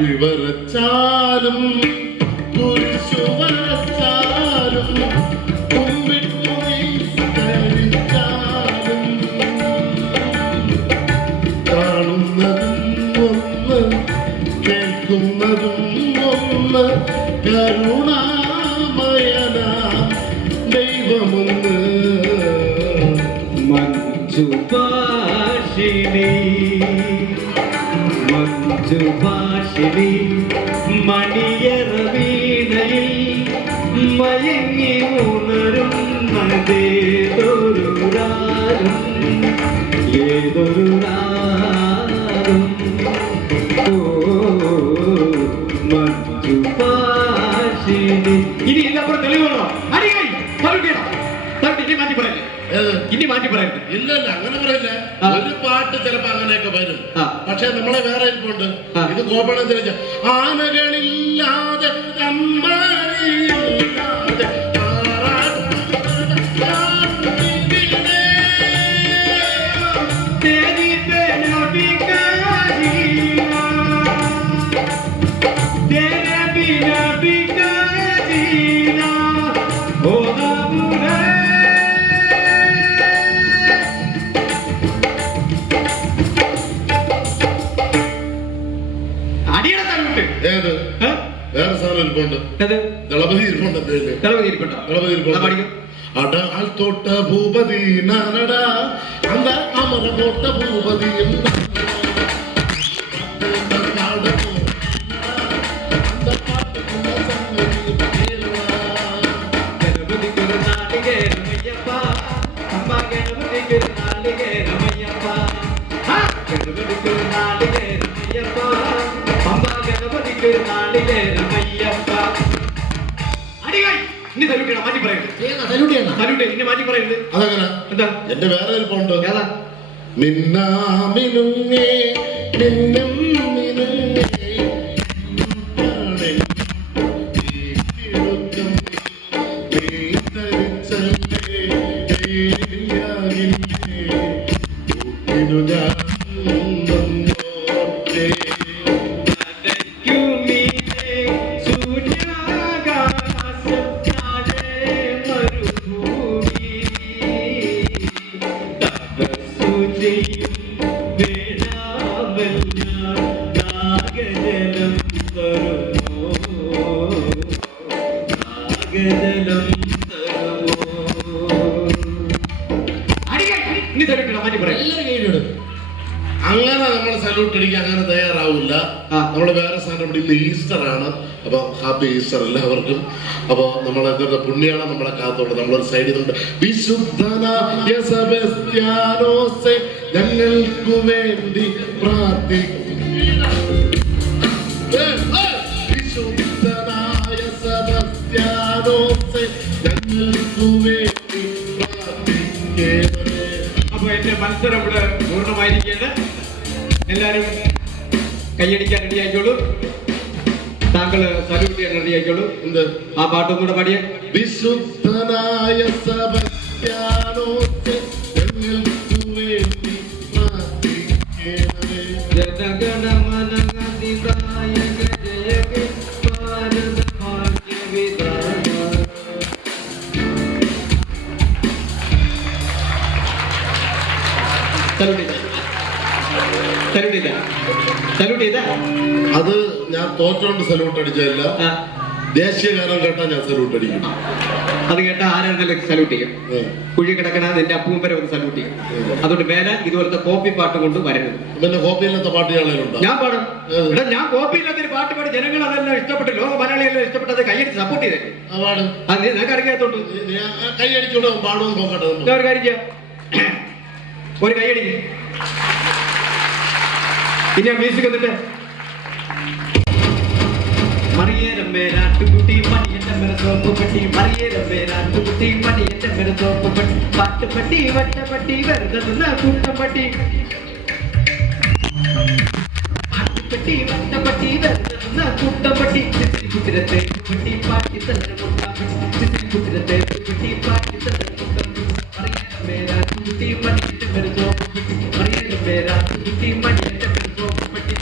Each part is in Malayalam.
വിവരച്ചാലും കുരിശുവരച്ചാലും കാണുന്നതും ഒന്ന് കേൾക്കുന്നതും ഒന്ന് കരുണാമയന ദൈവമൊന്ന് മഞ്ജുഭാഷിണി മഞ്ജുഭാഷിണി മണിയറ വീണയിൽ മയങ്ങി ഉണരുന്നതേതൊരു രാഗം ഏതൊരു രാഗം ഓ മഞ്ജുഭാഷിണി. ഇനി ഇതിനപ്പുറം തെളിവുണ്ടോ? അടികൈ ഇനി മാറ്റി പറയല്ലേ? ഇനി മാറ്റി പറയരുത്. ഇല്ല അങ്ങനെ പറയില്ല. ഒരു പാട്ട് ചിലപ്പോ അങ്ങനെയൊക്കെ വരും. പക്ഷെ നമ്മളെ വേറെ ഇരിപ്പുണ്ട്. ഇത് കോപ്പണം തിരിച്ച ആനകളില്ലാതെ അമ്മാരിയില്ലാതെ വേറെ സാധനം ഇരിപ്പുണ്ട്. ദളപതി ഇരിപ്പുണ്ട്. അടാൽ തോട്ട ഭൂപതി നാനട അന്ത അമര തോട്ട ഭൂപതി എന്റെ വേറെ ഇരിപ്പുണ്ട്. മിന്നാമിനുങ്ങേ മിന്നും മിനുങ്ങേ അങ്ങനെ നമ്മൾ സല്യൂട്ട് അടിക്കാൻ അങ്ങനെ തയ്യാറാവില്ല. നമ്മള് വേറെ സാധനം ഇവിടെ ഈസ്റ്റർ ആണ്. അപ്പൊ ഹാപ്പി ഈസ്റ്റർ എല്ലാവർക്കും. അപ്പൊ നമ്മളെ പുണ്യാണ് നമ്മളെ കാത്തോണ്ട് നമ്മളൊരു സൈഡിൽ നിന്ന് വിശുദ്ധനായ സെബസ്ത്യാനോസേ ഞങ്ങൾക്ക് വേണ്ടി പ്രാർത്ഥിക്കും. വിശുദ്ധനായ സെബസ്ത്യാനോസേ ഞങ്ങൾക്ക് വേണ്ടി പ്രാർത്ഥിക്കും. അപ്പൊ എന്റെ മത്സരം ഇവിടെ പൂർണ്ണമായിരിക്കുകയാണ്. എല്ലാരും കൈയടിക്കാൻ റെഡി ആയിക്കോളൂ. താങ്കള് സല്യൂട്ട് ചെയ്യാൻ റെഡി ആയിക്കോളൂ. എന്ത് ആ പാട്ടൊന്നുകൂടെ പാടിയേ. വിശുദ്ധനായ സെബസ്ത്യാനോസേ ഞങ്ങൾക്ക് വേണ്ടി പ്രാർത്ഥിക്കണമേ. ജനഗണമന അതിനായക ജയ ഹേ ഭാരത ഭാഗ്യ വിധാന. അത് ഞാൻ തോറ്റോണ്ട് സല്യൂട്ട് അടിച്ചതല്ല. ദേശീയ ഗാനം കേട്ടാ ഞാൻ സല്യൂട്ട് അടിക്കും. അത് കേട്ടാ ആരാണെങ്കിലും സല്യൂട്ട് ചെയ്യും. കുഴി കിടക്കണ നിന്റെ അപ്പൂപ്പരെ ഒന്ന് സല്യൂട്ട് ചെയ്യും. അതുകൊണ്ട് മേലെ ഇതുപോലത്തെ കോപ്പി പാട്ട് കൊണ്ട് വരരുത്. പിന്നെ കോപ്പി ഇല്ലാത്ത പാട്ടുകളുണ്ടോ? ഞാൻ പാടും. ഇവിടെ ഞാൻ കോപ്പി ഇല്ലാത്തൊരു പാട്ട് പാടി ജനങ്ങൾ അതെല്ലാം ഇഷ്ടപ്പെട്ട് ലോക മലയാളികളെല്ലാം ഇഷ്ടപ്പെട്ടത് കൈയടിച്ച് സപ്പോർട്ട് ചെയ്തേ. അത് നിനക്ക് അറിയാത്തോണ്ട് കൈയടിച്ചോണ്ട് പാടുമെന്ന് നോക്കട്ടെ. ഒരു കാര്യം ചെയ്യാം, ഒരു കൈയടിക്ക്. ഇനി മ്യൂസിക് വന്നിട്ട് മറിയേരമ്മേ നാട്ടുകുട്ടി മണിയന്റെ മെരസോപ്പ് പെട്ടി മറിയേരമ്മേ നാട്ടുകുട്ടി മണിയന്റെ മെരസോപ്പ് പെട്ടി പാട്ടുപട്ടി വട്ടപ്പട്ടി വെറുതെ നിന്ന കൂട്ടപ്പട്ടി പാട്ടുപട്ടി വട്ടപ്പട്ടി വെറുതെ നിന്ന കൂട്ടപ്പട്ടി കുതിരത്തെ പട്ടി പാട്ടി തന്നെ കുതിരത്തെ കുട്ടി പാട്ടി മേരാ കുട്ടി മണിയിട്ട് വരുന്നോ അറിയാലും മേരാ കുട്ടി മണിയിട്ട് വരുന്നോ പട്ടി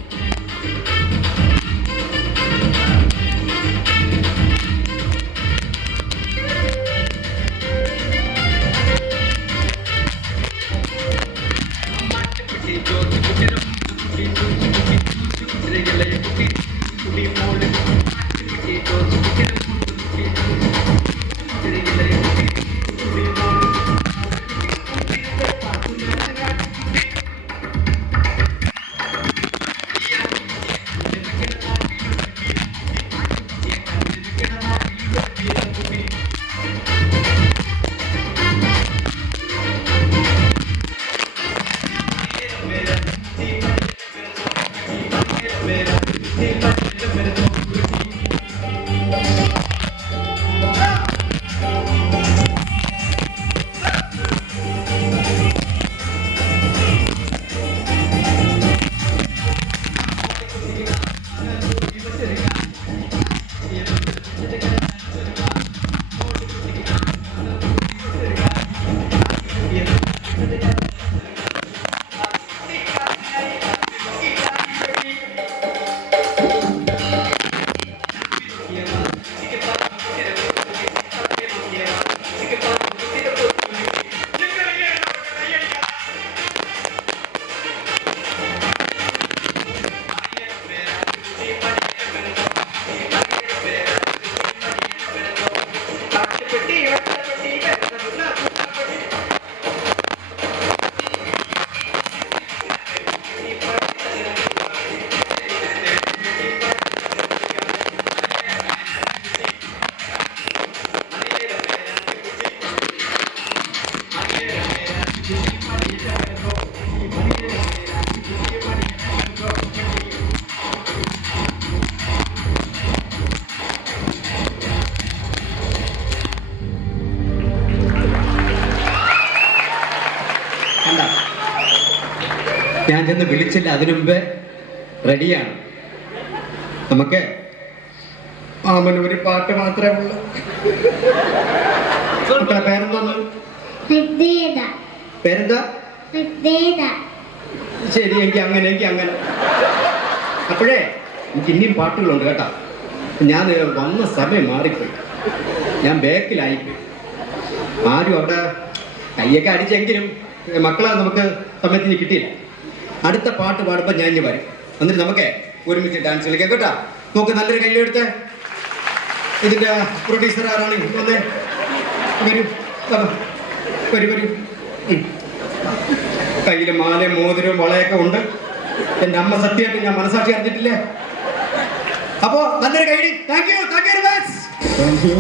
ഞാൻ ചെന്ന് വിളിച്ചില്ല, അതിനു മുമ്പേ റെഡിയാണ്. നമുക്ക് മാമന് ഒരു പാട്ട് മാത്രമേ ഉള്ളൂ. പേരെന്തോന്ന്? പേരെന്താ? ശരി, എനിക്ക് അങ്ങനെ അപ്പോഴേ എനിക്ക് ഇനിയും പാട്ടുകളുണ്ട് കേട്ടോ. ഞാൻ വന്ന സമയം മാറിപ്പോയി, ഞാൻ ബാക്കിലായിപ്പോയി. ആരും അവിടെ കയ്യൊക്കെ അടിച്ചെങ്കിലും മക്കളെ നമുക്ക് സമയത്തിന് കിട്ടിയില്ല. അടുത്ത പാട്ട് പാടുമ്പോൾ ഞാൻ ഇനി വരും, എന്നിട്ട് നമുക്ക് ഒരുമിച്ച് ഡാൻസ് കളിക്കാം കേട്ടോ. നമുക്ക് നല്ലൊരു കയ്യിലെടുത്ത് ഇതിൻ്റെ പ്രൊഡ്യൂസർ ആരാണ്? വന്നേ, വരൂ. കയ്യിൽ മാലയും മോതിരവും വളയൊക്കെ ഉണ്ട്. എൻ്റെ അമ്മ സത്യമായിട്ട് ഞാൻ മനസ്സാക്ഷി അറിഞ്ഞിട്ടില്ലേ? അപ്പോൾ നല്ലൊരു കൈ. Thank you.